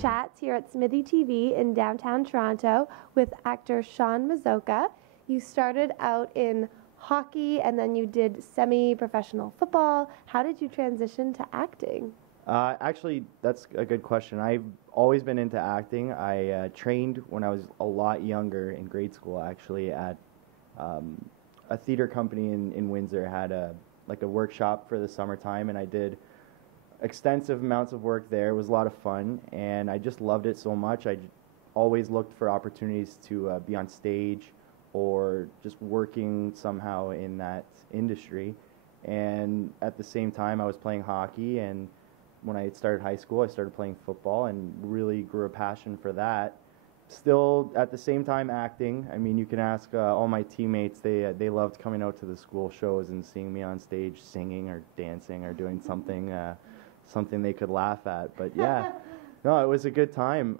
chats here at SMITHEE TV in downtown Toronto with actor Shaun Mazzoccca. You started out in hockey and then you did semi-professional football. How did you transition to acting? Actually, that's a good question. I've always been into acting. I trained when I was a lot younger in grade school, actually, at a theater company in Windsor. Had a workshop for the summertime, and I did extensive amounts of work there. It was a lot of fun, and I just loved it so much. I always looked for opportunities to be on stage or just working somehow in that industry. And at the same time, I was playing hockey, and when I started high school, I started playing football and really grew a passion for that. Still, at the same time, acting. I mean, you can ask all my teammates. They loved coming out to the school shows and seeing me on stage singing or dancing or doing something something they could laugh at. But yeah, no, it was a good time.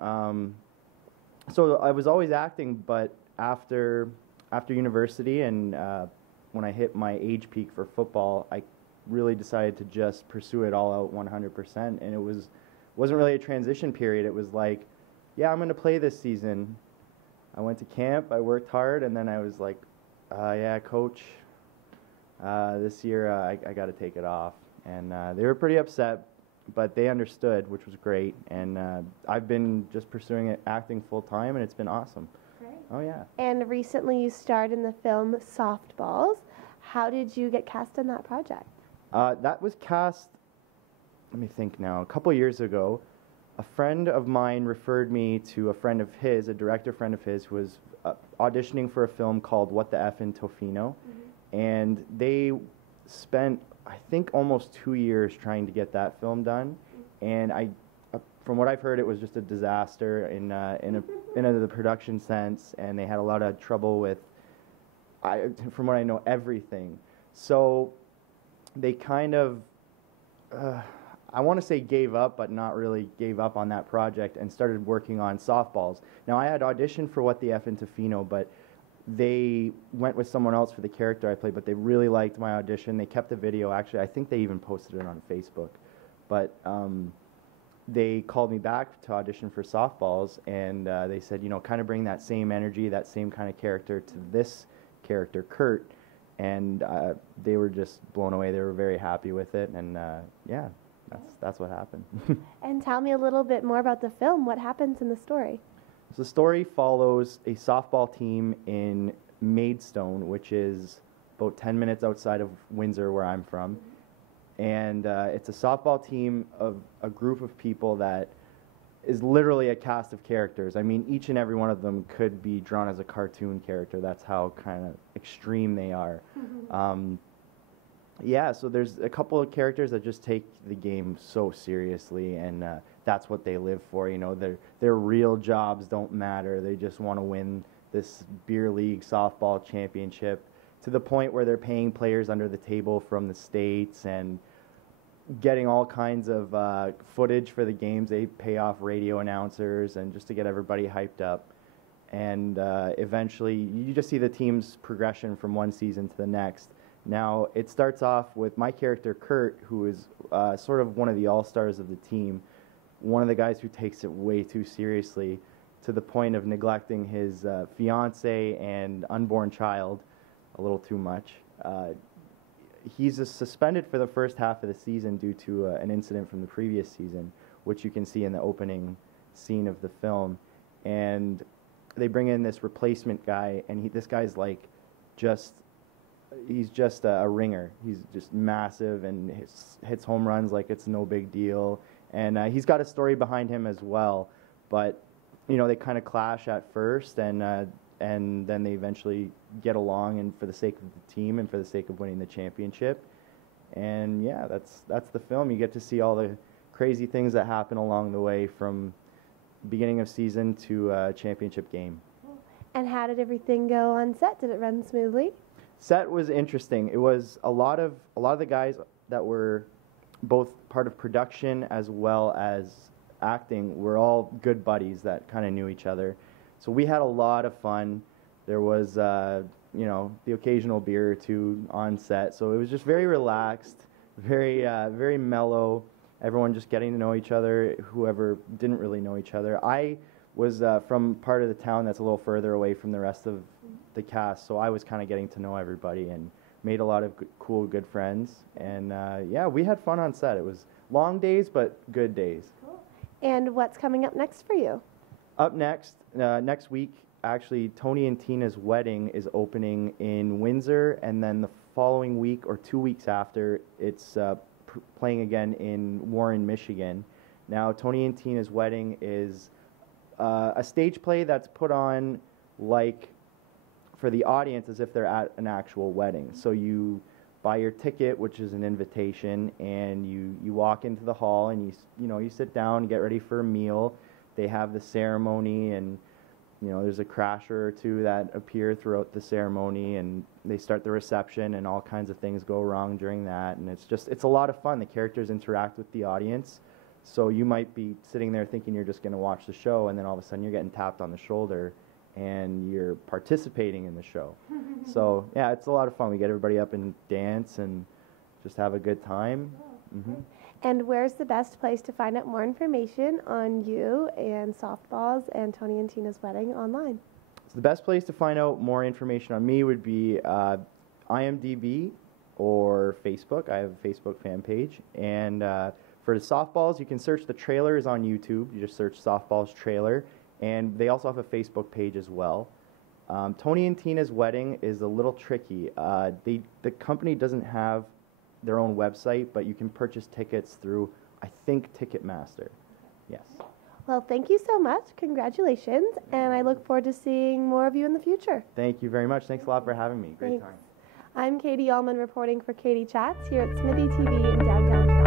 So I was always acting, but after university and when I hit my age peak for football, I really decided to just pursue it all out 100%. And it wasn't really a transition period. It was like, yeah, I'm going to play this season. I went to camp, I worked hard, and then I was like, yeah, coach, this year I got to take it off. And they were pretty upset, but they understood, which was great. And I've been just pursuing it, acting full time, and it's been awesome. Great. Oh, yeah. And recently you starred in the film Softballs. How did you get cast in that project? That was cast, let me think now, a couple years ago. A friend of mine referred me to a friend of his, a director friend of his, who was auditioning for a film called What the F in Tofino. And they spent, I think, almost 2 years trying to get that film done. And from what I've heard, it was just a disaster in the production sense, and they had a lot of trouble with, from what I know, everything. So they kind of, I want to say gave up, but not really gave up on that project and started working on Softballs. Now, I had auditioned for What the F in Tofino, but they went with someone else for the character I played, but they really liked my audition. They kept the video, actually. I think they even posted it on Facebook. But they called me back to audition for Softballs, and they said, you know, kind of bring that same energy, that same kind of character to this character, Kurt. And they were just blown away. They were very happy with it, and yeah, that's what happened. And tell me a little bit more about the film. What happens in the story? So the story follows a softball team in Maidstone, which is about 10 minutes outside of Windsor, where I'm from. And it's a softball team of a group of people that is literally a cast of characters. I mean, each and every one of them could be drawn as a cartoon character. That's how kind of extreme they are. Yeah, so there's a couple of characters that just take the game so seriously, and that's what they live for. You know, their real jobs don't matter. They just want to win this beer league softball championship, to the point where they're paying players under the table from the States and getting all kinds of footage for the games. They pay off radio announcers and just to get everybody hyped up. And eventually, you just see the team's progression from one season to the next. Now, it starts off with my character, Kurt, who is sort of one of the all-stars of the team, one of the guys who takes it way too seriously, to the point of neglecting his fiance and unborn child a little too much. He's suspended for the first half of the season due to an incident from the previous season, which you can see in the opening scene of the film. And they bring in this replacement guy, and this guy's like he's just a ringer. He's just massive and hits home runs like it's no big deal. And he's got a story behind him as well. But, you know, they kind of clash at first, and then they eventually get along, and for the sake of the team and for the sake of winning the championship. And yeah, that's the film. You get to see all the crazy things that happen along the way, from beginning of season to championship game. And how did everything go on set? Did it run smoothly? Set was interesting. It was a lot of the guys that were both part of production as well as acting were all good buddies that kind of knew each other. So we had a lot of fun. There was, you know, the occasional beer or two on set. So it was just very relaxed, very mellow, everyone just getting to know each other, whoever didn't really know each other. I was from part of the town that's a little further away from the rest of the cast, so I was kind of getting to know everybody and made a lot of cool, good friends. And yeah, we had fun on set. It was long days, but good days. Cool. And what's coming up next for you? Up next, next week, actually, Tony and Tina's wedding is opening in Windsor, and then the following week or 2 weeks after, it's playing again in Warren, Michigan. Now, Tony and Tina's wedding is a stage play that's put on like for the audience as if they're at an actual wedding. So you buy your ticket, which is an invitation, and you walk into the hall and you sit down, get ready for a meal. They have the ceremony, and there's a crasher or two that appear throughout the ceremony, and they start the reception, and all kinds of things go wrong during that, and it's a lot of fun. The characters interact with the audience. So you might be sitting there thinking you're just going to watch the show, and then all of a sudden you're getting tapped on the shoulder and you're participating in the show. So yeah, it's a lot of fun. We get everybody up and dance and just have a good time. Mm-hmm. And where's the best place to find out more information on you and Softballs and Tony and Tina's wedding online? So the best place to find out more information on me would be IMDb or Facebook. I have a Facebook fan page. And for the Softballs, you can search the trailers on YouTube. You just search Softballs trailer. And they also have a Facebook page as well. Tony and Tina's wedding is a little tricky. The company doesn't have their own website, but you can purchase tickets through, I think, Ticketmaster. Yes. Well, thank you so much. Congratulations. And I look forward to seeing more of you in the future. Thank you very much. Thanks a lot for having me. Great Thanks. time. I'm Katie Uhlmann reporting for Katie Chats here at SMITHEE TV in downtown